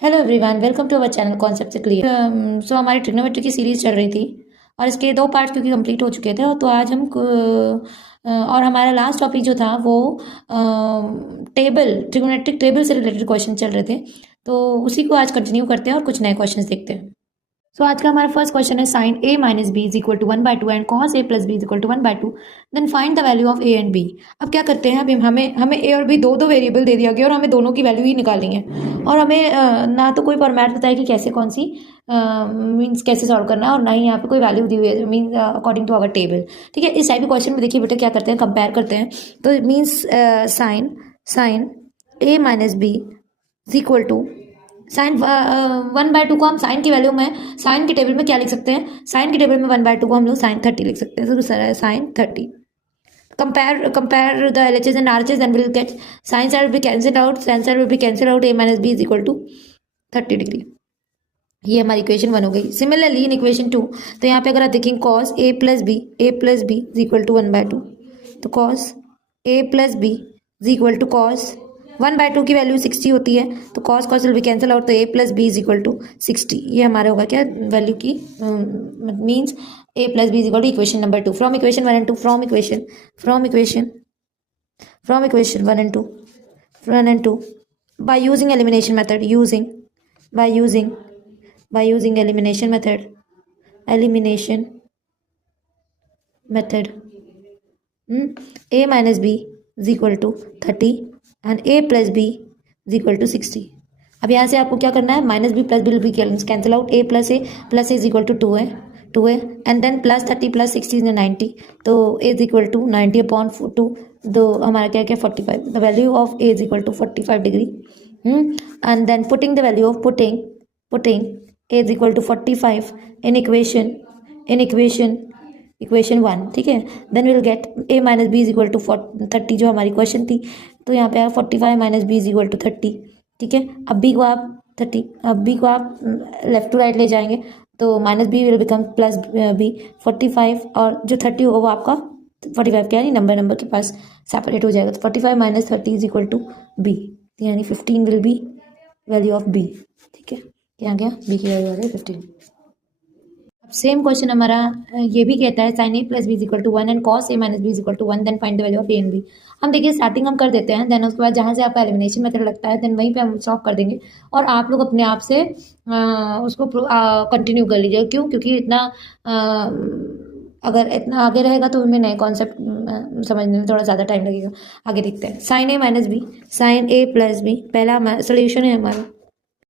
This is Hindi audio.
Hello everyone, welcome to our channel concept से क्लियर। सो हमारी ट्रिग्नोमेट्री की सीरीज चल रही थी और इसके 2 पार्ट्स क्योंकि कंप्लीट हो चुके थे, तो आज हम और हमारा लास्ट टॉपिक जो था वो टेबल ट्रिग्नोमेट्रिक टेबल से रिलेटेड क्वेश्चन चल रहे थे, तो उसी को आज कंटिन्यू करते हैं और कुछ नए क्वेश्चंस देखते हैं। सो आज का हमारा फर्स्ट क्वेश्चन है sine a minus B is equal to 1/2 and cos a plus B is equal to 1/2, then find the value of a and b। अब क्या करते हैं, अभी हमें हमें a और b दो वेरिएबल दे दिया गया और हमें दोनों की वैल्यू ही निकालनी है और हमें ना तो कोई फॉर्मेट बताया कि कैसे कौन सी मीन्स कैसे सॉल्व करना है और ना ही यहाँ पे कोई वैल्यू दी हुई है means according to our table. ठीक है, इस टाइप के क्वेश्चन में देखिए बेटा क्या करते हैं, कंपेयर करते हैं। तो means sine a minus B is equal to sine 1/2 को हम साइन की वैल्यू में साइन के टेबल में क्या लिख सकते हैं, साइन के टेबल में 1/2 को हम लोग साइन 30 लिख सकते हैं। तो sign 30 compare the LHS and RHS and we'll get sin side will be cancelled out, sin side will be cancelled out, a minus b is equal to 30 degree. ये हमारी इक्वेशन 1 हो गई। सिमिलरली इन इक्वेशन 2, तो यहाँ पे अगर आप देखें cos a plus B is equal to 1/2, तो cos a plus B is equal to cos 1/2 की वैल्यू 60 होती है, तो cos cos will be cancel out, तो a plus B is equal to 60। ये हमारा होगा क्या वैल्यू की means a plus B is equal to equation number 2 from equation 1 and 2 from equation 1 and 2 by using elimination method by using elimination method a minus b is equal to 30 and a plus b is equal to 60। अब यहाँ से आपको क्या करना है, minus B plus B will be cancel out, a plus is equal to 2a and then plus 30 plus 60 is 90, तो a is equal to 90 upon 2, तो हमारा क्या 45, the value of a is equal to 45 degree and then putting the value of putting a is equal to 45 in equation 1। ठीक है, then will get a minus B is equal to 30 जो हमारी क्वेश्चन थी, तो यहाँ पे आया 45 minus B is equal to 30। ठीक है, अब b को आप लेफ्ट टू राइट ले जाएंगे, तो minus B will become plus B 45 और जो 30 होगा वो आपका 45 क्या यानी नंबर के पास सेपरेट हो जाएगा, तो 45 minus 30 is equal to B, यानी 15 will be value of B. ठीक है, क्या गया बी की वैल्यू आ रही है 15। सेम क्वेश्चन हमारा ये भी कहता है sine a plus B is equal to 1 and cos a minus B is equal to 1, then find the value of a and b। हम देखिए स्टार्टिंग हम कर देते हैं, देन उसके बाद जहाँ से आपका एलिमिनेशन मेथड लगता है देन वहीं पे हम सॉल्व कर देंगे और आप लोग अपने आप से उसको कंटिन्यू कर लीजिएगा। क्यों? क्योंकि अगर इतना आगे रहेगा तो हमें नए कॉन्सेप्ट समझने में थोड़ा ज़्यादा टाइम लगेगा। आगे देखते हैं sine a minus B, sine a plus B, पहला सोल्यूशन है हमारा